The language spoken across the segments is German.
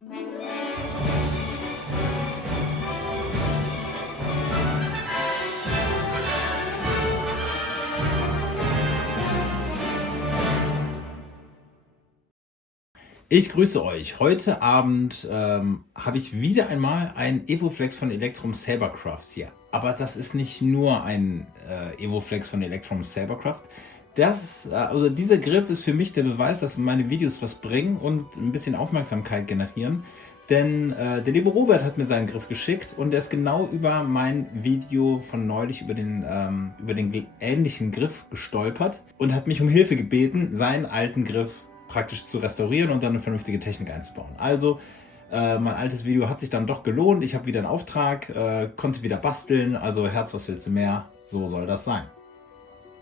Ich grüße euch. Heute Abend habe ich wieder einmal ein EvoFlex von Electrum Sabercraft hier. Aber das ist nicht nur ein EvoFlex von Electrum Sabercraft. Also dieser Griff ist für mich der Beweis, dass meine Videos was bringen und ein bisschen Aufmerksamkeit generieren. Denn der liebe Robert hat mir seinen Griff geschickt und der ist genau über mein Video von neulich über den ähnlichen Griff gestolpert und hat mich um Hilfe gebeten, seinen alten Griff praktisch zu restaurieren und dann eine vernünftige Technik einzubauen. Also mein altes Video hat sich dann doch gelohnt. Ich habe wieder einen Auftrag, konnte wieder basteln. Also Herz, was willst du mehr? So soll das sein.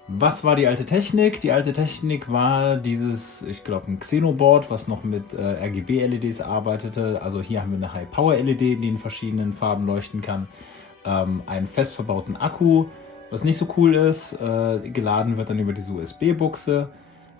Was war die alte Technik? Die alte Technik war dieses, ich glaube, ein Xenoboard, was noch mit RGB-LEDs arbeitete. Also hier haben wir eine High-Power-LED, die in verschiedenen Farben leuchten kann. Einen fest verbauten Akku, was nicht so cool ist. Geladen wird dann über diese USB-Buchse.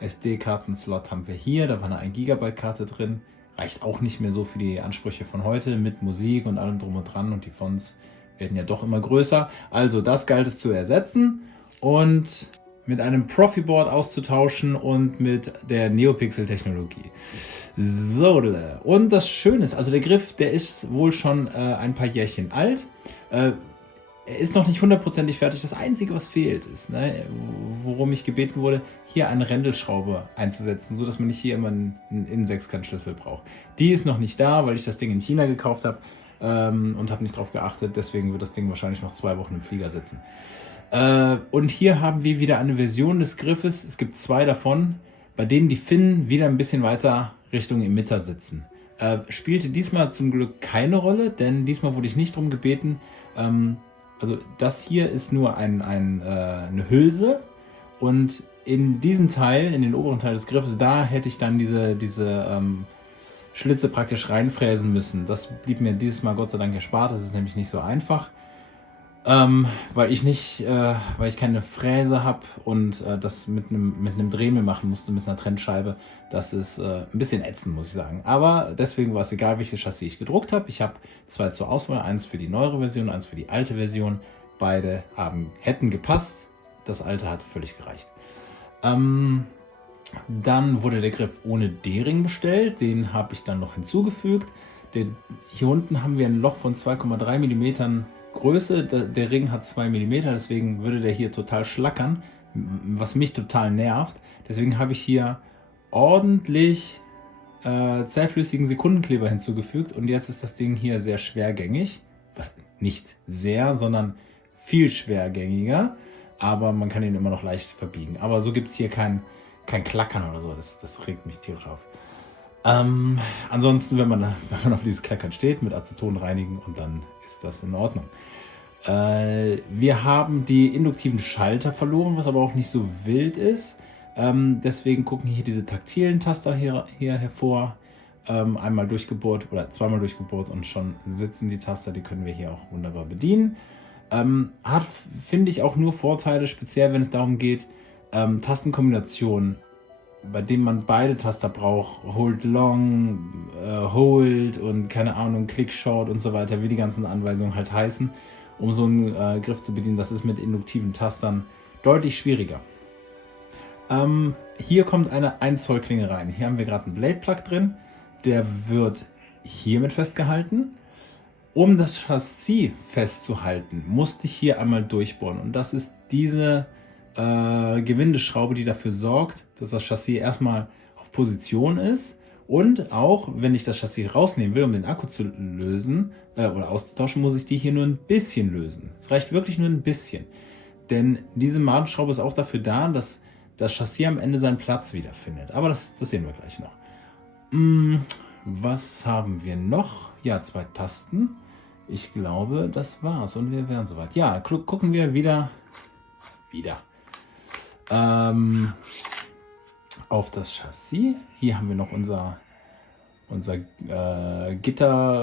SD-Karten-Slot haben wir hier, da war eine 1 GB Karte drin. Reicht auch nicht mehr so für die Ansprüche von heute mit Musik und allem drum und dran und die Fonts werden ja doch immer größer. Also das galt es zu ersetzen und mit einem Profiboard auszutauschen und mit der NeoPixel-Technologie. So, und das Schöne ist, also der Griff, der ist wohl schon ein paar Jährchen alt. Er ist noch nicht hundertprozentig fertig. Das Einzige, was fehlt, ist, worum ich gebeten wurde, hier eine Rändelschraube einzusetzen, sodass man nicht hier immer einen Innensechskantschlüssel braucht. Die ist noch nicht da, weil ich das Ding in China gekauft habe und habe nicht darauf geachtet. Deswegen wird das Ding wahrscheinlich noch 2 Wochen im Flieger sitzen. Und hier haben wir wieder eine Version des Griffes. Es gibt 2 davon, bei denen die Finnen wieder ein bisschen weiter Richtung Emitter sitzen. Spielte diesmal zum Glück keine Rolle, denn diesmal wurde ich nicht darum gebeten. Also das hier ist nur eine Hülse und in diesen Teil, in den oberen Teil des Griffes, da hätte ich dann diese Schlitze praktisch reinfräsen müssen. Das blieb mir dieses Mal Gott sei Dank erspart, das ist nämlich nicht so einfach, weil ich keine Fräse habe und das mit einem Dremel machen musste, mit einer Trennscheibe. Das ist ein bisschen ätzend, muss ich sagen. Aber deswegen war es egal, welches Chassis ich gedruckt habe. Ich habe 2 zur Auswahl, eins für die neuere Version, eins für die alte Version. Beide hätten gepasst. Das alte hat völlig gereicht. Dann wurde der Griff ohne D-Ring bestellt. Den habe ich dann noch hinzugefügt. Hier unten haben wir ein Loch von 2,3 mm Größe. Der Ring hat 2 mm, deswegen würde der hier total schlackern, was mich total nervt. Deswegen habe ich hier ordentlich zähflüssigen Sekundenkleber hinzugefügt und jetzt ist das Ding hier sehr schwergängig. Was nicht sehr, sondern viel schwergängiger, aber man kann ihn immer noch leicht verbiegen. Aber so gibt es hier kein Klackern oder so, das regt mich tierisch auf. Ansonsten, wenn man auf dieses Klackern steht, mit Aceton reinigen und dann ist das in Ordnung. Wir haben die induktiven Schalter verloren, was aber auch nicht so wild ist. Deswegen gucken hier diese taktilen Taster hier hervor. Einmal durchgebohrt oder zweimal durchgebohrt und schon sitzen die Taster, die können wir hier auch wunderbar bedienen. Hat, finde ich, auch nur Vorteile, speziell wenn es darum geht, Tastenkombinationen, bei dem man beide Taster braucht, Hold Long, Hold und keine Ahnung, Click Short und so weiter, wie die ganzen Anweisungen halt heißen, um so einen Griff zu bedienen. Das ist mit induktiven Tastern deutlich schwieriger. Hier kommt eine 1 Zoll Klinge rein. Hier haben wir gerade einen Blade Plug drin, der wird hiermit festgehalten. Um das Chassis festzuhalten, musste ich hier einmal durchbohren und das ist diese Gewindeschraube, die dafür sorgt, dass das Chassis erstmal auf Position ist und auch, wenn ich das Chassis rausnehmen will, um den Akku zu lösen oder auszutauschen, muss ich die hier nur ein bisschen lösen. Es reicht wirklich nur ein bisschen, denn diese Madenschraube ist auch dafür da, dass das Chassis am Ende seinen Platz wiederfindet. Aber das sehen wir gleich noch. Was haben wir noch? Ja, 2 Tasten. Ich glaube, das war's und wir wären soweit. Ja, gucken wir wieder auf das Chassis. Hier haben wir noch unser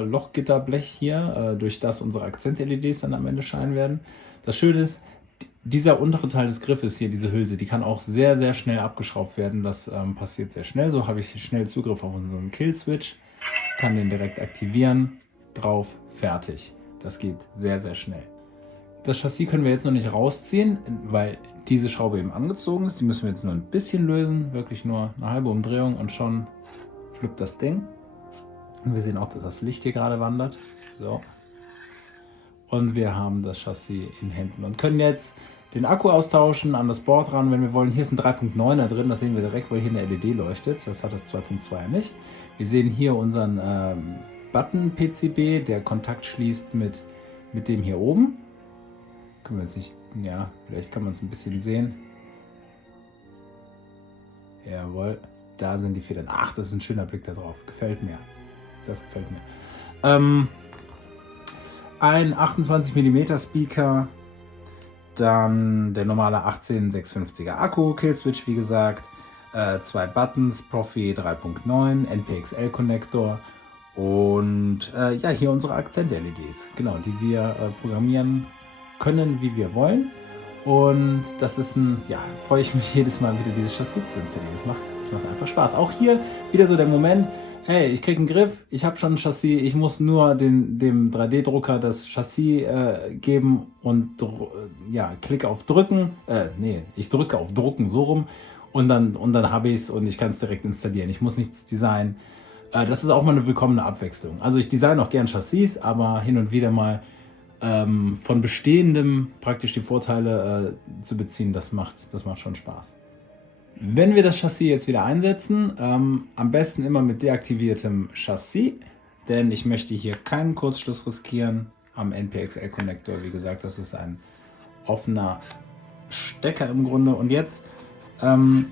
Lochgitterblech hier, durch das unsere Akzent-LEDs dann am Ende scheinen werden. Das Schöne ist, dieser untere Teil des Griffes hier, diese Hülse, die kann auch sehr, sehr schnell abgeschraubt werden. Das passiert sehr schnell. So habe ich schnell Zugriff auf unseren Kill-Switch. kann den direkt aktivieren, drauf, fertig. Das geht sehr, sehr schnell. Das Chassis können wir jetzt noch nicht rausziehen, weil diese Schraube eben angezogen ist. Die müssen wir jetzt nur ein bisschen lösen, wirklich nur eine halbe Umdrehung und schon flippt das Ding. Und wir sehen auch, dass das Licht hier gerade wandert. So. Und wir haben das Chassis in Händen und können jetzt den Akku austauschen, an das Board ran, wenn wir wollen. Hier ist ein 3.9er drin, das sehen wir direkt, weil hier eine LED leuchtet. Das hat das 2.2 nicht. Wir sehen hier unseren Button-PCB, der Kontakt schließt mit dem hier oben. Können wir jetzt nicht, ja, vielleicht kann man es ein bisschen sehen. Jawohl, da sind die Federn. Ach, das ist ein schöner Blick da drauf. Gefällt mir. Das gefällt mir. Ein 28 mm Speaker, dann der normale 18650er Akku, Killswitch wie gesagt, 2 Buttons, Profi 3.9, NPXL-Konnektor und ja, hier unsere Akzent-LEDs, genau, die wir programmieren können, wie wir wollen. Und das ist ja, freue ich mich jedes Mal wieder dieses Chassis zu installieren. Das macht einfach Spaß. Auch hier wieder so der Moment, hey, ich kriege einen Griff, ich habe schon ein Chassis, ich muss nur dem 3D-Drucker das Chassis geben und ja, klicke auf Drücken, ich drücke auf Drucken, so rum, und dann habe ich es und ich kann es direkt installieren. Ich muss nichts designen. Das ist auch mal eine willkommene Abwechslung. Also ich designe auch gern Chassis, aber hin und wieder mal von bestehendem praktisch die Vorteile zu beziehen, das macht schon Spaß. Wenn wir das Chassis jetzt wieder einsetzen, am besten immer mit deaktiviertem Chassis, denn ich möchte hier keinen Kurzschluss riskieren am NPXL-Konnektor. Wie gesagt, das ist ein offener Stecker im Grunde. Und jetzt kann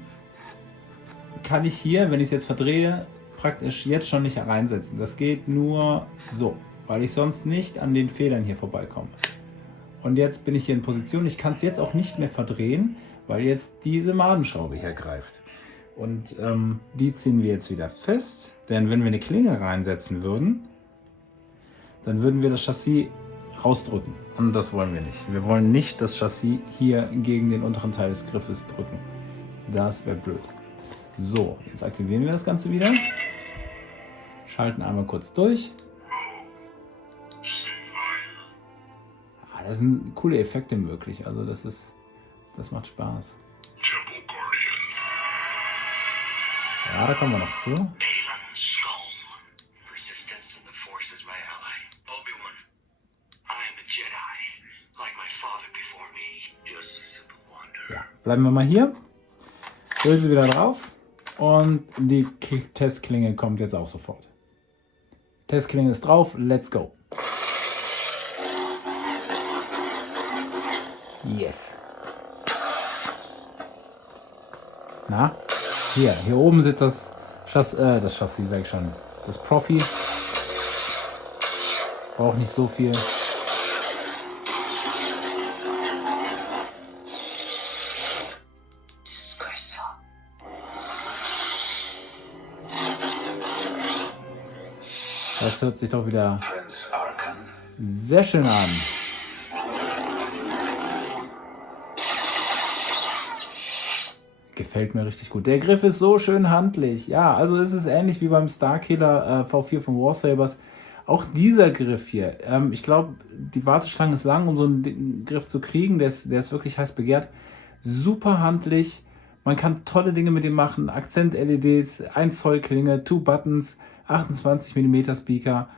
ich hier, wenn ich es jetzt verdrehe, praktisch jetzt schon nicht reinsetzen. Das geht nur so, weil ich sonst nicht an den Federn hier vorbeikomme. Und jetzt bin ich hier in Position. Ich kann es jetzt auch nicht mehr verdrehen, weil jetzt diese Madenschraube hier greift. Und die ziehen wir jetzt wieder fest, denn wenn wir eine Klinge reinsetzen würden, dann würden wir das Chassis rausdrücken. Und das wollen wir nicht. Wir wollen nicht das Chassis hier gegen den unteren Teil des Griffes drücken. Das wäre blöd. So, jetzt aktivieren wir das Ganze wieder. Schalten einmal kurz durch. Da sind coole Effekte möglich. Also das macht Spaß. Ja, da kommen wir noch zu. Ja, bleiben wir mal hier. Hülse wieder drauf. Und die Testklinge kommt jetzt auch sofort. Testklinge ist drauf. Let's go. Yes. Na, hier oben sitzt das Chassis, sag ich schon, das Profi. Braucht nicht so viel. Das hört sich doch wieder sehr schön an. Gefällt mir richtig gut. Der Griff ist so schön handlich. Ja, also es ist ähnlich wie beim Starkiller V4 von Warsabers. Auch dieser Griff hier. Ich glaube, die Warteschlange ist lang, um so einen Griff zu kriegen. Der ist wirklich heiß begehrt. Super handlich. Man kann tolle Dinge mit ihm machen. Akzent-LEDs, 1 Zoll Klinge, 2 Buttons, 28 mm Speaker.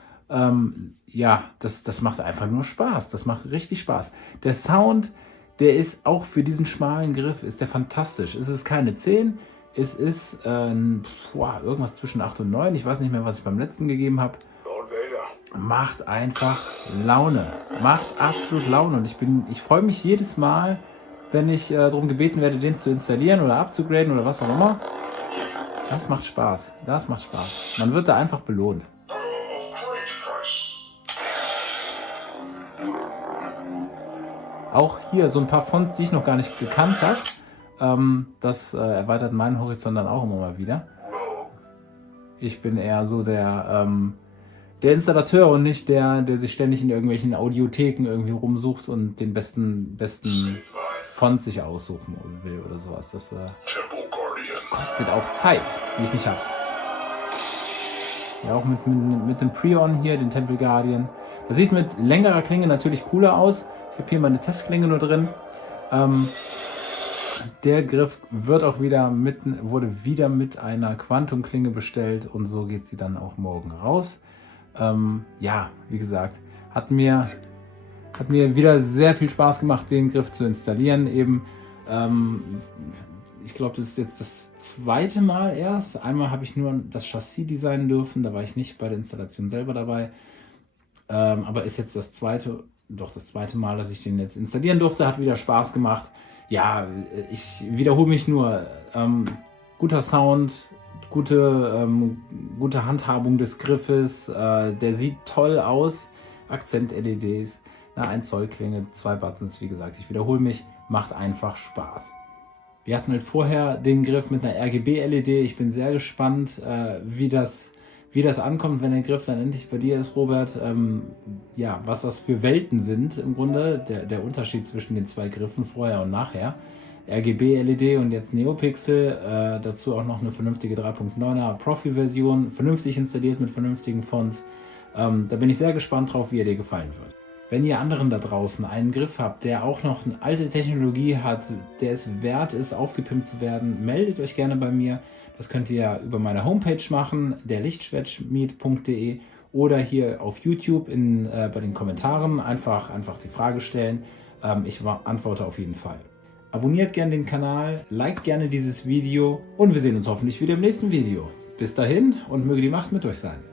Ja, das macht einfach nur Spaß. Das macht richtig Spaß. Der Sound, der ist auch für diesen schmalen Griff, ist der fantastisch. Es ist keine 10, es ist irgendwas zwischen 8 und 9. Ich weiß nicht mehr, was ich beim letzten gegeben habe. Macht einfach Laune. Macht absolut Laune. Und ich freue mich jedes Mal, wenn ich darum gebeten werde, den zu installieren oder abzugraden oder was auch immer. Das macht Spaß. Das macht Spaß. Man wird da einfach belohnt. Auch hier so ein paar Fonts, die ich noch gar nicht gekannt habe. Das erweitert meinen Horizont dann auch immer mal wieder. Ich bin eher so der Installateur und nicht der sich ständig in irgendwelchen Audiotheken irgendwie rumsucht und den besten Font sich aussuchen will oder sowas. Das kostet auch Zeit, die ich nicht habe. Ja, auch mit dem Preon hier, den Temple Guardian. Das sieht mit längerer Klinge natürlich cooler aus. Ich habe hier meine Testklinge nur drin. Der Griff wurde wieder mit einer Quantum-Klinge bestellt und so geht sie dann auch morgen raus. Ja, wie gesagt, hat mir wieder sehr viel Spaß gemacht, den Griff zu installieren. Ich glaube, das ist jetzt das zweite Mal erst. Einmal habe ich nur das Chassis designen dürfen, da war ich nicht bei der Installation selber dabei. Aber ist jetzt das zweite Mal, dass ich den jetzt installieren durfte. Hat wieder Spaß gemacht. Ja, ich wiederhole mich nur. Guter Sound, gute Handhabung des Griffes. Der sieht toll aus. Akzent-LEDs, eine 1 Zoll Klinge, 2 Buttons. Wie gesagt, ich wiederhole mich. Macht einfach Spaß. Wir hatten halt vorher den Griff mit einer RGB-LED. Ich bin sehr gespannt, wie das ankommt, wenn der Griff dann endlich bei dir ist, Robert. Ja, was das für Welten sind im Grunde. Der Unterschied zwischen den zwei Griffen vorher und nachher. RGB-LED und jetzt Neopixel. Dazu auch noch eine vernünftige 3.9er Profi-Version. Vernünftig installiert mit vernünftigen Fonts. Da bin ich sehr gespannt drauf, wie er dir gefallen wird. Wenn ihr anderen da draußen einen Griff habt, der auch noch eine alte Technologie hat, der es wert ist, aufgepimpt zu werden, meldet euch gerne bei mir. Das könnt ihr über meine Homepage machen, derlichtschwertschmied.de, oder hier auf YouTube bei den Kommentaren einfach die Frage stellen. Ich antworte auf jeden Fall. Abonniert gerne den Kanal, liked gerne dieses Video und wir sehen uns hoffentlich wieder im nächsten Video. Bis dahin und möge die Macht mit euch sein.